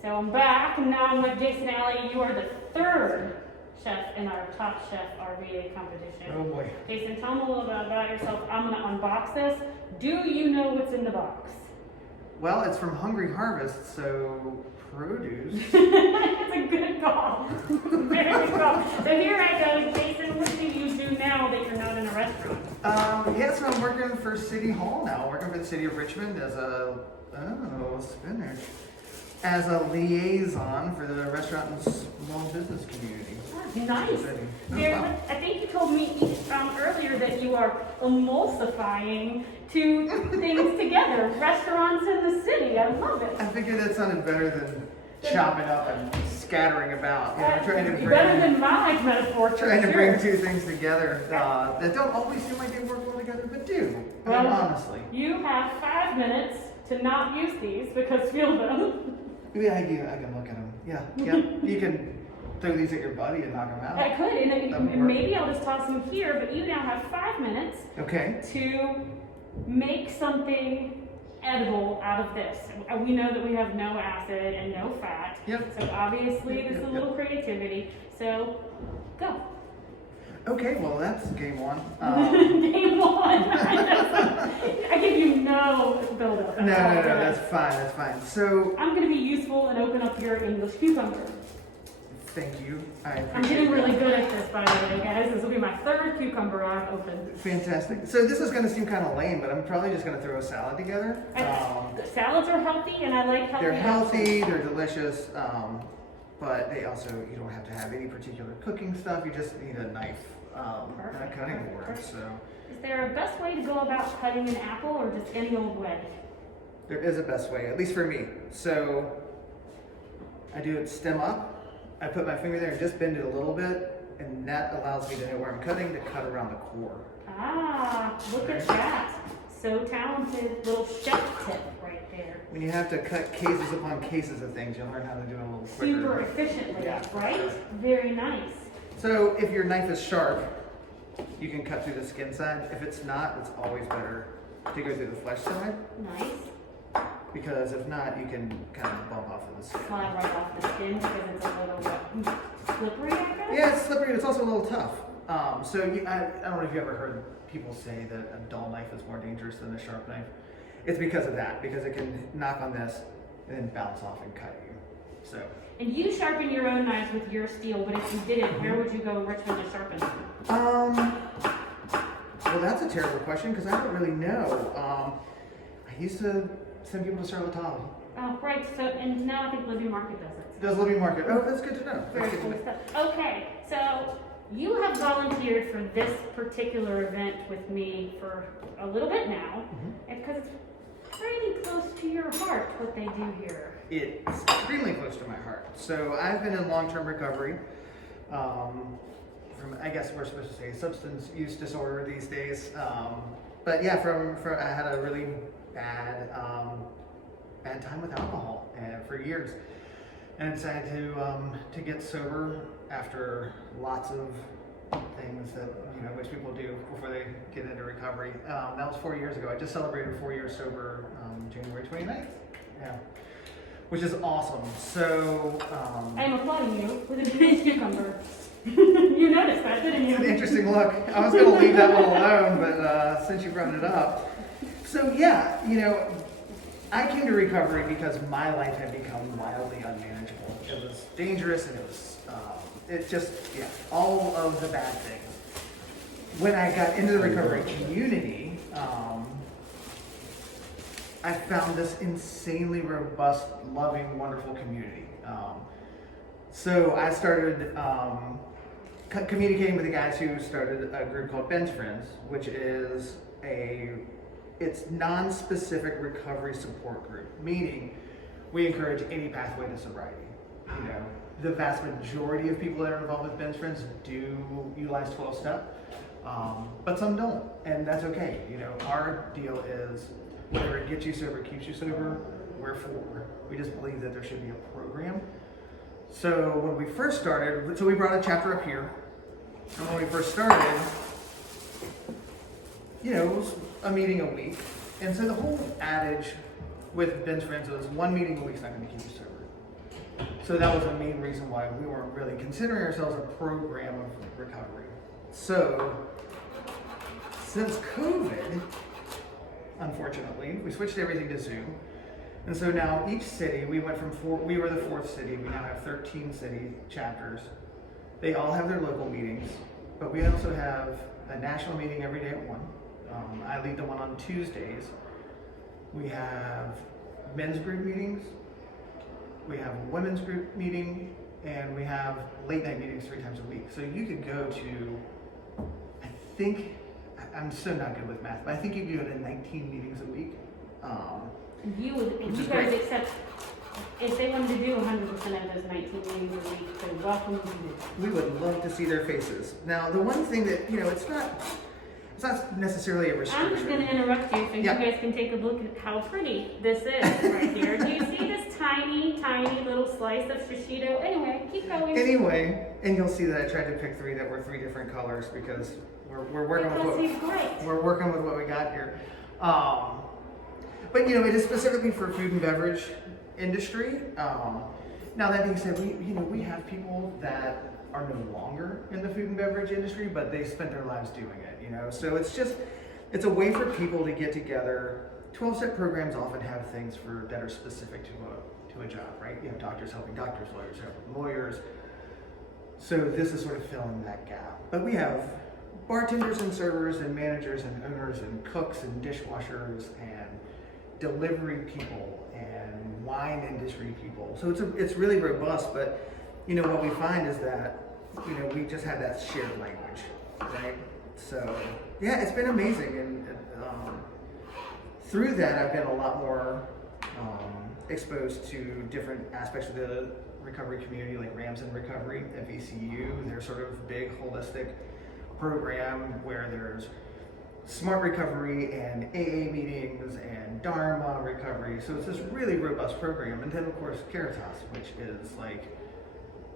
So I'm back, and now I'm with Jason Alley. You are the third chef in our Top Chef RVA competition. Oh boy. Jason, tell me a little bit about yourself. I'm going to unbox this. Do you know what's in the box? Well, it's from Hungry Harvest, so produce. It's a good call. Very good call. So here I go. Jason, what do you do now that you're not in a restaurant? So I'm working for City Hall now. Working for the city of Richmond as a, spinach. As a liaison for the restaurant and small business community. Nice. I think you told me earlier that you are emulsifying two things together, restaurants in the city. I love it. I figured that sounded better than chopping up and scattering about. Trying to bring, better than my metaphor. Trying to bring two things together that don't always seem like they work well together, but do. Well, honestly. You have 5 minutes to not use these because feel them. Yeah, I can look at them. Yeah. You can throw these at your buddy and knock them out. I could, and maybe I'll just toss them here, but you now have 5 minutes to make something edible out of this. We know that we have no acid and no fat. Yep. So obviously there's a little creativity. So go. Okay, well that's game one. Game one. I give you no build-up. No, that's fine. So I'm going to be useful and open up your English cucumber. Thank you. I'm getting really good at this, by the way, guys. This will be my third cucumber I've opened. Fantastic. So this is going to seem kind of lame, but I'm probably just going to throw a salad together. Salads are healthy, and I like healthy. They're healthy, they're delicious, but they also, you don't have to have any particular cooking stuff. You just need a knife and a cutting board. So, is there a best way to go about cutting an apple, or just any old way? There is a best way, at least for me. So I do it stem up. I put my finger there and just bend it a little bit, and that allows me to know where I'm cutting to cut around the core. Ah, look at that. So talented, little chef tip right there. When you have to cut cases upon cases of things, you'll learn how to do it a little quicker. Super efficiently, right? Sure. Very nice. So if your knife is sharp, you can cut through the skin side. If it's not, it's always better to go through the flesh side. Nice. Because if not, you can kind of bump off of the skin. Slide right off the skin because it's a little slippery, I guess? Yeah, it's slippery. It's also a little tough. I don't know if you ever heard people say that a dull knife is more dangerous than a sharp knife. It's because of that, because it can knock on this and then bounce off and cut you. So. And you sharpen your own knives with your steel, but if you didn't, where would you go in Richmond to sharpen them? Well, that's a terrible question because I don't really know. I used to send people to Charlottesville. Oh, right. So, and now I think Libby Market does it. Does Libby Market? Oh, that's good to know. Very cool stuff. Okay, so you have volunteered for this particular event with me for a little bit now, because it's pretty close to your heart what they do here. It's extremely close to my heart. So I've been in long-term recovery from, I guess we're supposed to say, substance use disorder these days. But yeah, I had a really bad time with alcohol for years, and decided to get sober after lots of things that most people do before they get into recovery. That was 4 years ago. I just celebrated 4 years sober January 29th. Yeah, which is awesome. So I am applauding you with a nice cucumber. You noticed that, didn't you? It's an interesting look. I was going to leave that one alone, but since you brought it up. So yeah, I came to recovery because my life had become wildly unmanageable. It was dangerous, and all of the bad things. When I got into the recovery community, I found this insanely robust, loving, wonderful community. So I started communicating with the guys who started a group called Ben's Friends, which is it's non-specific recovery support group, meaning we encourage any pathway to sobriety. The vast majority of people that are involved with Ben's Friends do utilize 12-step, but some don't, and that's okay. Our deal is whatever gets you sober, keeps you sober, we're for. We just believe that there should be a program. So when we first started, we brought a chapter up here, and when we first started, it was a meeting a week. And so the whole adage with Ben's Friends was one meeting a week's not going to keep you sober. So that was the main reason why we weren't really considering ourselves a program of recovery. So since COVID, unfortunately, we switched everything to Zoom. And so now each city, we went from we were the 4th city, we now have 13 city chapters. They all have their local meetings, but we also have a national meeting every day at 1. I lead the one on Tuesdays. We have men's group meetings, we have a women's group meeting, and we have late night meetings 3 times a week. So you could go to, I think, I'm so not good with math, but I think you could go to 19 meetings a week. You would, if you guys accept, if they wanted to do 100% of those 19 meetings a week, they're welcome to do that. We would love to see their faces. Now, the one thing that, it's not necessarily a restriction. I'm just going to interrupt you so you guys can take a look at how pretty this is right here. Do you see this tiny, tiny little slice of shishito? Anyway, keep going. Anyway, and you'll see that I tried to pick 3 that were 3 different colors because we're working we're working with what we got here. But it is specifically for food and beverage industry. Now that being said, we have people that are no longer in the food and beverage industry, but they spent their lives doing it. So it's a way for people to get together. 12-step programs often have things that are specific to a job, right? You have doctors helping doctors, lawyers helping lawyers. So this is sort of filling that gap. But we have bartenders and servers and managers and owners and cooks and dishwashers and delivery people and wine industry people. So it's really robust, but what we find is that we just have that shared language, right? So yeah, it's been amazing, and through that I've been a lot more exposed to different aspects of the recovery community, like Rams in Recovery at VCU. They're sort of big holistic program where there's smart recovery and AA meetings and Dharma recovery. So it's this really robust program. And then of course Caritas, which is like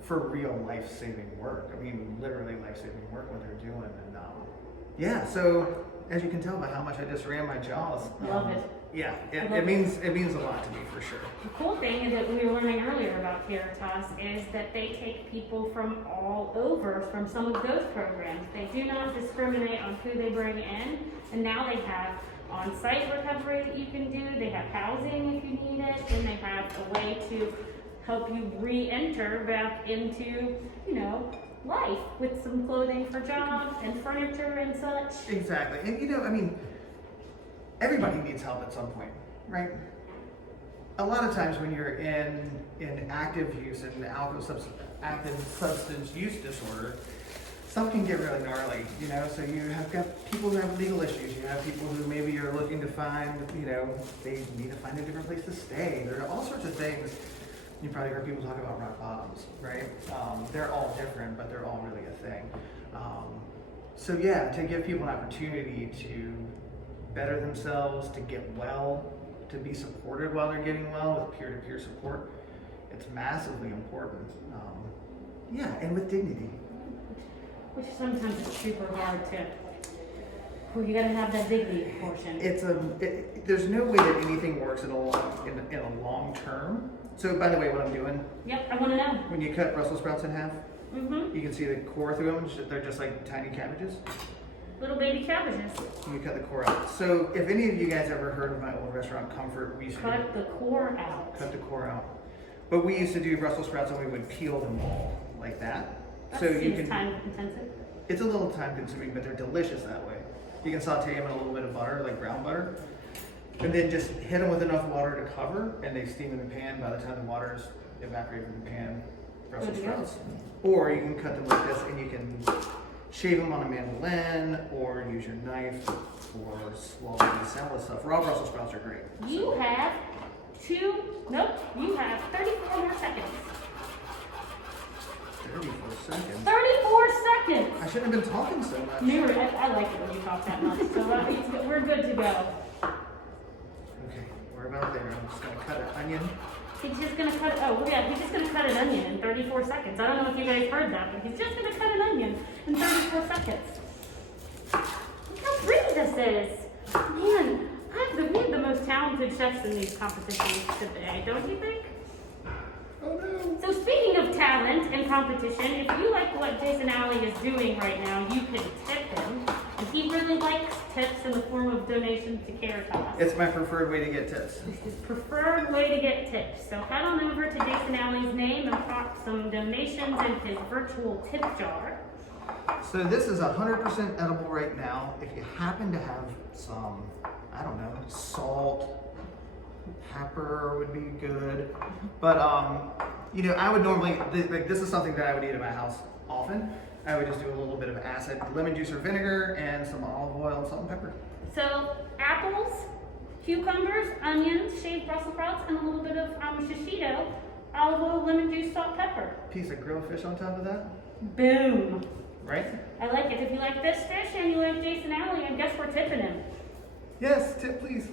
for real life-saving work. I mean, literally life-saving work what they're doing. And yeah, so as you can tell by how much I just ran my jaws. Love it. Yeah, it means a lot to me for sure. The cool thing that we were learning earlier about Caritas is that they take people from all over from some of those programs. They do not discriminate on who they bring in, and now they have on-site recovery that you can do. They have housing if you need it, and they have a way to help you re-enter back into, life with some clothing for jobs and furniture and such. Exactly, and everybody needs help at some point, right? A lot of times when you're in active use and active substance use disorder, stuff can get really gnarly, so you have got people who have legal issues, you have people who maybe are looking to find, they need to find a different place to stay. There are all sorts of things. You probably heard people talk about rock bottoms, right? They're all different, but they're all really a thing. So yeah, to give people an opportunity to better themselves, to get well, to be supported while they're getting well with peer-to-peer support, it's massively important. Yeah, and with dignity. Which sometimes is super hard to. You gotta have that dignity portion. There's no way that anything works in a long term. So by the way, what I'm doing. Yep, I want to know. When you cut Brussels sprouts in half, Mm-hmm. you can see the core through them. They're just like tiny cabbages. Little baby cabbages. You cut the core out. So if any of you guys ever heard of my old restaurant Comfort, we used to cut the core out. Cut the core out. But we used to do Brussels sprouts and we would peel them all like that. That so you seems can. time intensive. It's a little time consuming, but they're delicious that way. You can saute them in a little bit of butter, like brown butter, and then just hit them with enough water to cover, and they steam in the pan. By the time the water's evaporated from the pan, Brussels sprouts. Or you can cut them like this, and you can shave them on a mandolin, or use your knife, or swallow the salad stuff. Raw Brussels sprouts are great. You have 34 more seconds. 34 seconds. 34 seconds! I shouldn't have been talking so much. I like it when you talk that much, so that means that we're good to go. Okay, we're about there. I'm just gonna cut an onion. He's just gonna cut, he's just gonna cut an onion in 34 seconds. I don't know if you guys heard that, but he's just gonna cut an onion in 34 seconds. Look how pretty this is. Man, we have the most talented chefs in these competitions today, don't you think? Oh no! So speaking of talent and competition, if you like what Jason Alley is doing right now, you can tip him. And he really likes tips in the form of donations to Caritas. It's my preferred way to get tips. It's his preferred way to get tips. So head on over to Jason Alley's name and pop some donations in his virtual tip jar. So this is 100% edible right now. If you happen to have some, I don't know, salt, pepper would be good. But you know, I would normally, this is something that I would eat at my house often. I would just do a little bit of acid, lemon juice or vinegar, and some olive oil and salt and pepper. So apples, cucumbers, onions, shaved Brussels sprouts, and a little bit of shishito, olive oil, lemon juice, salt, pepper. Piece of grilled fish on top of that. Boom. Right? I like it. If you like this fish and you like Jason Alley, I guess we're tipping him. Yes, tip please.